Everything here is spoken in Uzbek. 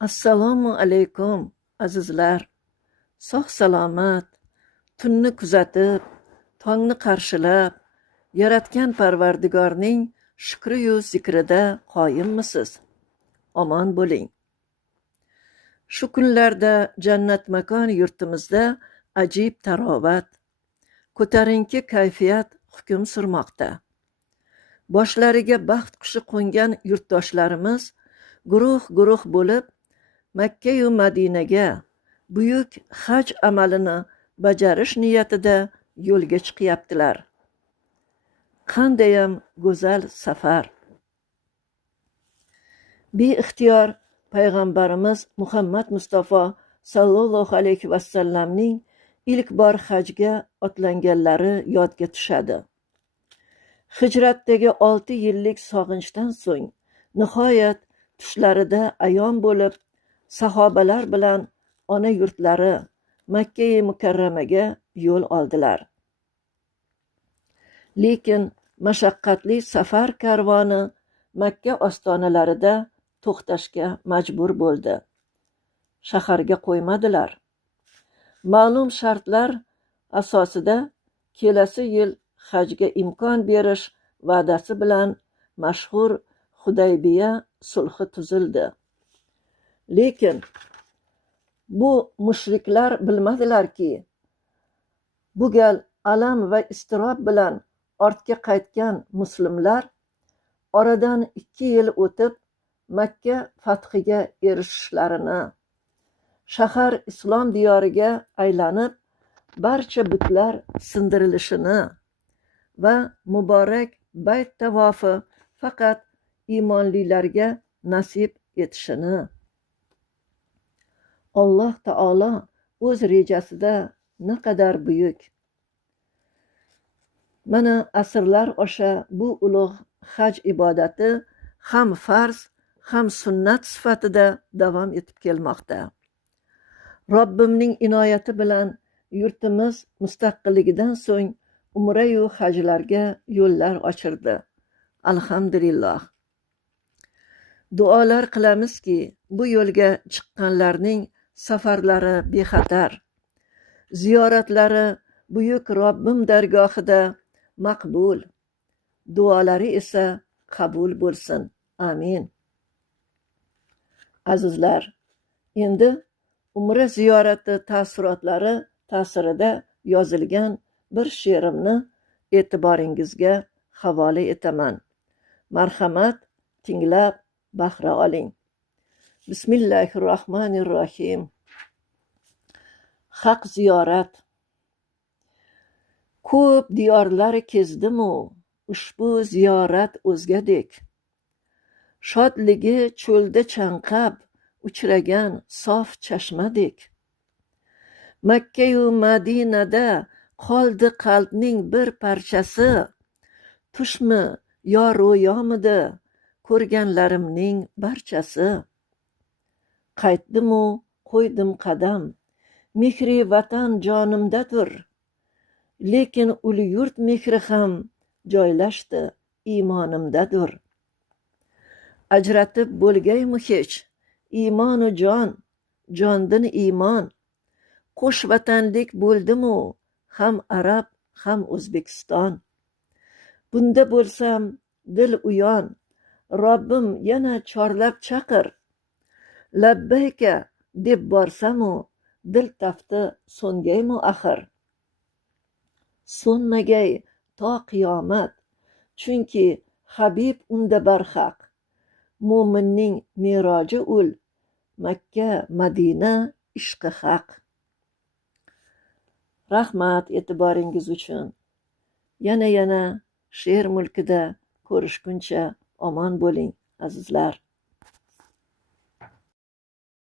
Assalomu alaykum azizlar. Sog' salomat, tunni kuzatib, tongni qarshilab, yaratgan Parvardigorning shukri-yu zikrida qoyimmisiz? Omon bo'ling. Shu kunlarda jannat makon yurtimizda ajib tarovat, ko'tarinki kayfiyat hukm surmoqda. Boshlariga baxt qushi qo'ngan yurtdoshlarimiz guruh bo'lib Makka-yu Madinaga buyuk haj amalini bajarish niyatida yo'lga chiqyaptilar. Qandayam go'zal safar! Beixtiyor payg'ambarimiz Muhammad Mustafa sallallohu alayhi vasallamning ilk bor hajga otlanganlari yodga tushadi. Hijratdagi 6 yillik sog'inchdan so'ng nihoyat tushlarida ayon bo'lib, sahobalar bilan ona yurtlari Makka-i Mukarramaga yo'l oldilar. Lekin mashaqqatli safar karvoni Makka ostonalarida to'xtashga majbur bo'ldi. Shaharga qo'ymadilar. Ma'lum shartlar asosida kelasi yil hajga imkon berish va'dasi bilan mashhur Hudaybiya sulhi tuzildi. Lekin bu mushriklar bilmadilarki, bu gal alam va iztirob bilan ortga qaytgan muslimlar oradan 2 yil o'tib Makka fathiga erishishlarini, shahar islom diyoriga aylanib, barcha butlar sindirilishini va muborak bayt tavofi faqat iymonlilarga nasib etishini. Alloh taolo o'z rejasida naqadar buyuk. Mana asrlar osha bu ulug' haj ibodati ham farz, ham sunnat sifatida davom etib kelmoqda. Robbimning inoyati bilan yurtimiz mustaqilligidan so'ng umra-yu hajlarga yo'llar ochirdi. Alhamdulillah. Duolar qilamizki, bu yo'lga chiqqanlarning safarlari bexatar, ziyoratlari buyuk Robbim dargohida maqbul, duolari esa qabul bo'lsin. Amin. Azizlar, endi umra ziyorati taassurotlari ta'sirida yozilgan bir she'rimni e'tiboringizga havola etaman. Marhamat, tinglab bahra oling. Bismillahirrohmanirrohim. Haq ziyorat. Ko'p diyorlar kezdimu, ushbu ziyorat o'zgadek. Shodligi cho'lda chanqab uchragan sof chashmadek. Makka-yu Madinada qoldi qalbning bir parchasi. Tushmi yo ro'yomidi ko'rganlarimning barchasi. Qaytdimu qo'ydim qadam, mehri vatan jonimdadir. Lekin ul yurt mehri ham joylashdi iymonimdadir. Ajratib bo'lgaymi hech iymonu jon, jondan iymon. Qo'sh vatanlik bo'ldimu ham Arab, ham O'zbekiston. Bunda bo'lsam dil uyon, Robbim yana chorlab chaqir. Labbayka deb borsamu dil tafti so'ngaymu axir. So'nmagay to qiyomat, chunki Habib unda barhaq. Mo'minning meroji ul, Makka, Madina ishqi haq. Rahmat e'tiboringiz uchun. Yana she'r mulkida ko'rishguncha omon bo'ling azizlar.